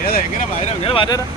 ഏതാ എങ്ങനെ വരാം? എങ്ങനെ വരാം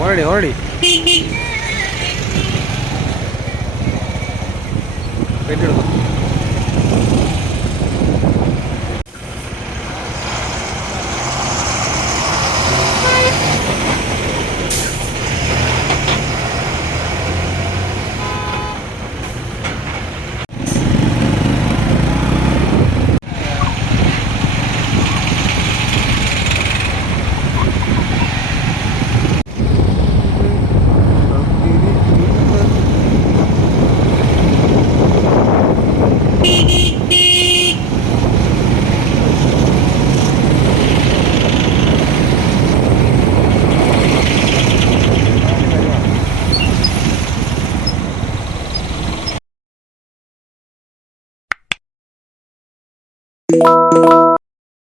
ಹೊರಡಿ ಹೊರಡಿ. ಹಿಡ್ಕೊ